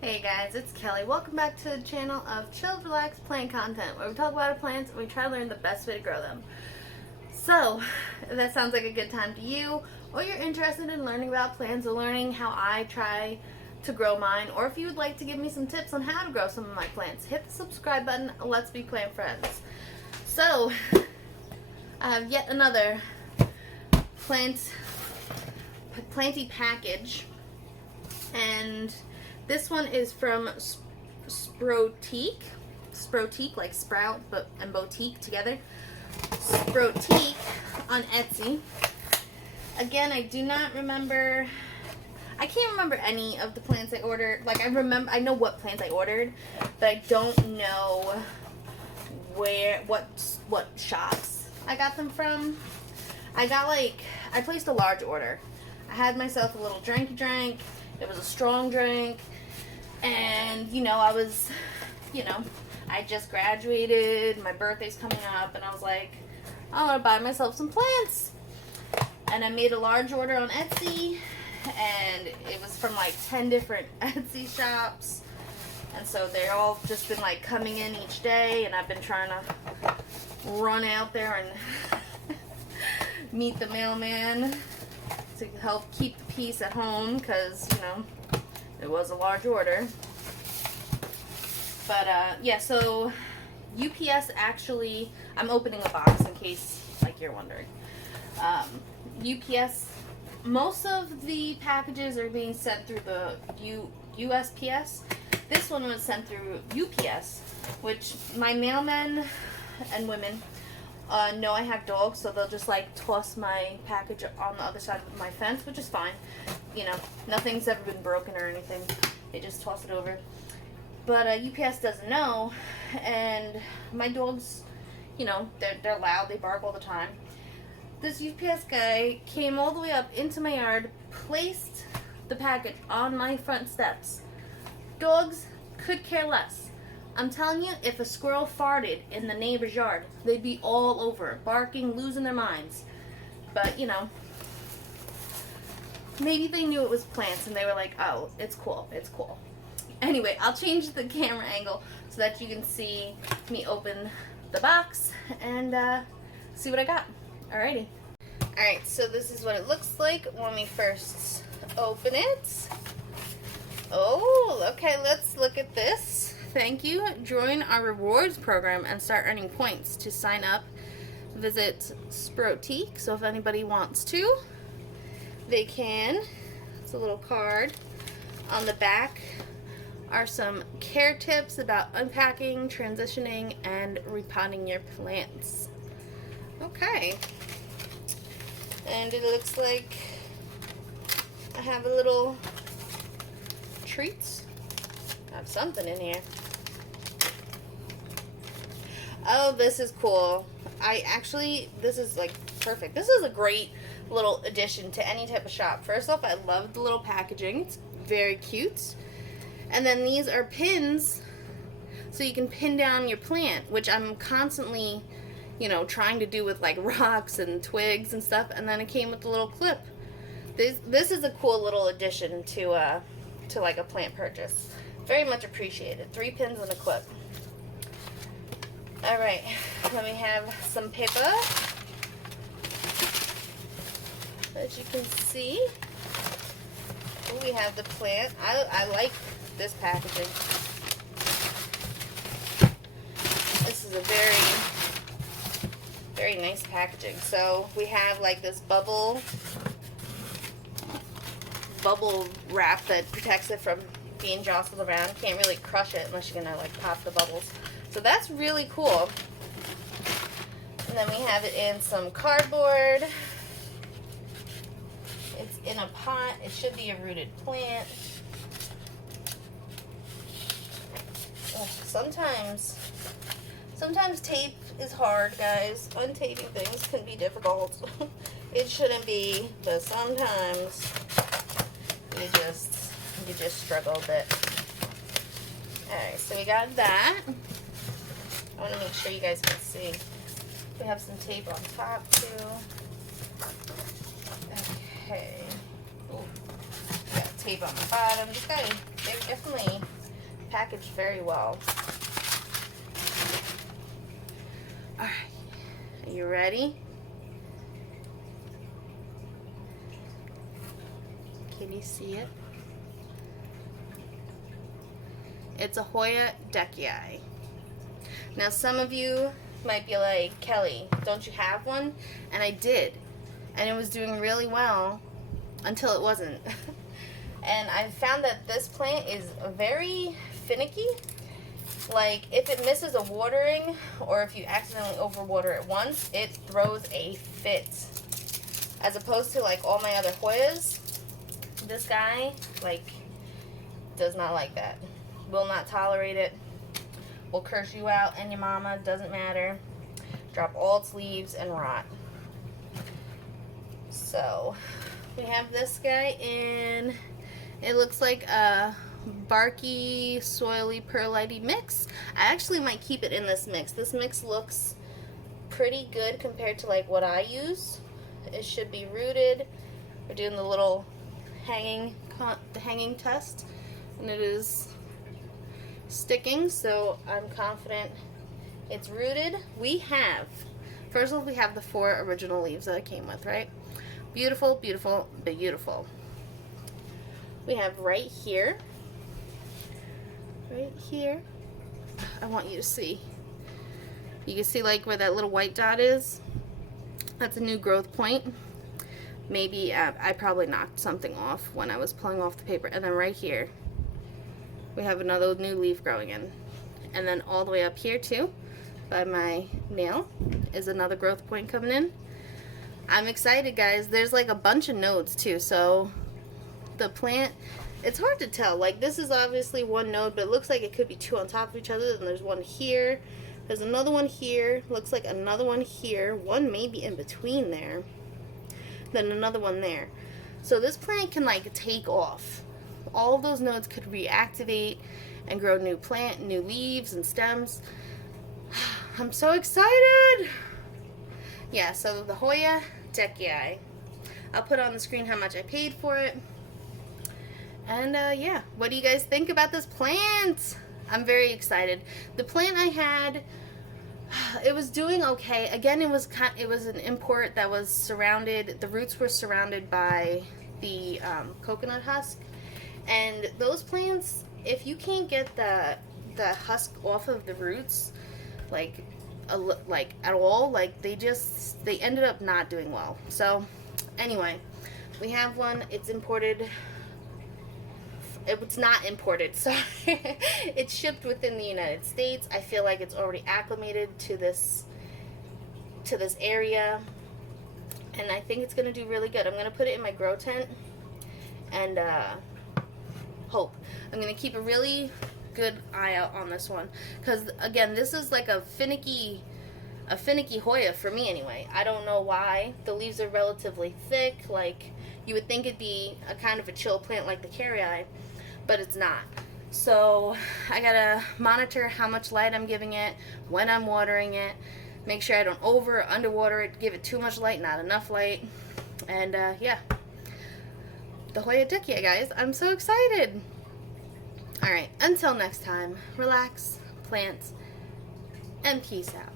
Hey guys, it's Kelly. Welcome back to the channel of Chill, Relax, Plant content, where we talk about our plants and we try to learn the best way to grow them. So, if that sounds like a good time to you, or you're interested in learning about plants or learning how I try to grow mine, or if you would like to give me some tips on how to grow some of my plants, hit the subscribe button. Let's be plant friends. So, I have yet another Planty package, and this one is from Sprotique, like sprout and boutique together. Sprotique on Etsy. Again, I do not remember. I can't remember any of the plants I ordered. Like I know what plants I ordered, but I don't know what shops I got them from. I placed a large order. I had myself a little dranky drink. It was a strong drink. And, I just graduated, my birthday's coming up, and I was like, I want to buy myself some plants. And I made a large order on Etsy, and it was from like 10 different Etsy shops. And so they're all just been like coming in each day, and I've been trying to run out there and meet the mailman to help keep the peace at home, because, it was a large order. But, yeah, so UPS actually, I'm opening a box in case, you're wondering. UPS, most of the packages are being sent through the USPS. This one was sent through UPS, which my mailmen and women know I have dogs, so they'll just, toss my package on the other side of my fence, which is fine. Nothing's ever been broken or anything. They just toss it over. But UPS doesn't know, and my dogs, they're loud. They bark all the time. This UPS guy came all the way up into my yard, placed the package on my front steps. Dogs could care less. I'm telling you, if a squirrel farted in the neighbor's yard, they'd be all over, barking, losing their minds. But, maybe they knew it was plants and they were like, oh, it's cool, it's cool. Anyway, I'll change the camera angle so that you can see me open the box and see what I got. Alrighty. Alright, so this is what it looks like when we first open it. Oh, okay, let's look at this. Thank you. Join our rewards program and start earning points. To sign up, visit Sprotique. So if anybody wants to, they can. It's a little card. On the back are some care tips about unpacking, transitioning, and repotting your plants. Okay. And it looks like I have a little treats. I have something in here. Oh, this is cool. This is perfect. This is a great little addition to any type of shop. First off, I love the little packaging. It's very cute. And then these are pins, so you can pin down your plant, which I'm constantly, trying to do with rocks and twigs and stuff. And then it came with a little clip. This is a cool little addition to a plant purchase. Very much appreciated. 3 pins and a clip. All right, then we have some paper. As you can see, we have the plant. I like this packaging. This is a very, very nice packaging. So we have this bubble wrap that protects it from being jostled around. Can't really crush it unless you're gonna pop the bubbles. So that's really cool. And then we have it in some cardboard. It's in a pot. It should be a rooted plant. Sometimes tape is hard, guys. Untaping things can be difficult. It shouldn't be, but sometimes you just struggle a bit. Alright, so we got that. I want to make sure you guys can see. We have some tape on top too. Okay. Ooh. Got tape on the bottom. They're definitely packaged very well. Alright, are you ready? Can you see it? It's a Hoya Decii. Now some of you might be like, Kelly, don't you have one? And I did. And it was doing really well until it wasn't. And I found that this plant is very finicky. Like, if it misses a watering, or if you accidentally overwater it once, it throws a fit. As opposed to, like, all my other Hoyas, this guy, like, does not like that. Will not tolerate it. Will curse you out and your mama, doesn't matter. Drop all its leaves and rot. So, we have this guy in, it looks like a barky, soily, perlite mix. I actually might keep it in this mix. This mix looks pretty good compared to like what I use. It should be rooted. We're doing the little hanging test, and it is sticking, so I'm confident it's rooted. We have, first of all, we have the 4 original leaves that it came with, right? Beautiful, beautiful, beautiful. We have right here, I want you to see. You can see like where that little white dot is. That's a new growth point. Maybe I probably knocked something off when I was pulling off the paper. And then right here, we have another new leaf growing in. And then all the way up here too, by my nail, is another growth point coming in. I'm excited, guys. There's like a bunch of nodes too, so the plant, it's hard to tell. Like, this is obviously one node, but it looks like it could be 2 on top of each other. And there's one here. There's another one here. Looks like another one here. One maybe in between there. Then another one there. So this plant can like take off. All of those nodes could reactivate and grow new leaves and stems. I'm so excited. Yeah, so the Hoya Decii. I'll put on the screen how much I paid for it. And yeah, what do you guys think about this plant? I'm very excited. The plant I had, it was doing okay. Again, it was an import that was surrounded, the roots were surrounded by the coconut husk. And those plants, if you can't get the husk off of the roots, like at all, like they ended up not doing well. So anyway, we have one. It's imported. It's not imported, sorry. It's shipped within the United States. I feel like it's already acclimated to this area, and I think it's gonna do really good. I'm gonna put it in my grow tent and hope. I'm gonna keep a really good eye out on this one, because again, this is like a finicky Hoya for me anyway. I don't know why. The leaves are relatively thick. Like, you would think it'd be a kind of a chill plant like the carrii, but it's not. So I gotta monitor how much light I'm giving it, when I'm watering it, make sure I don't over or underwater it, give it too much light, not enough light. And yeah, the Hoya Decii, guys. I'm so excited. Alright, until next time, relax, plant, and peace out.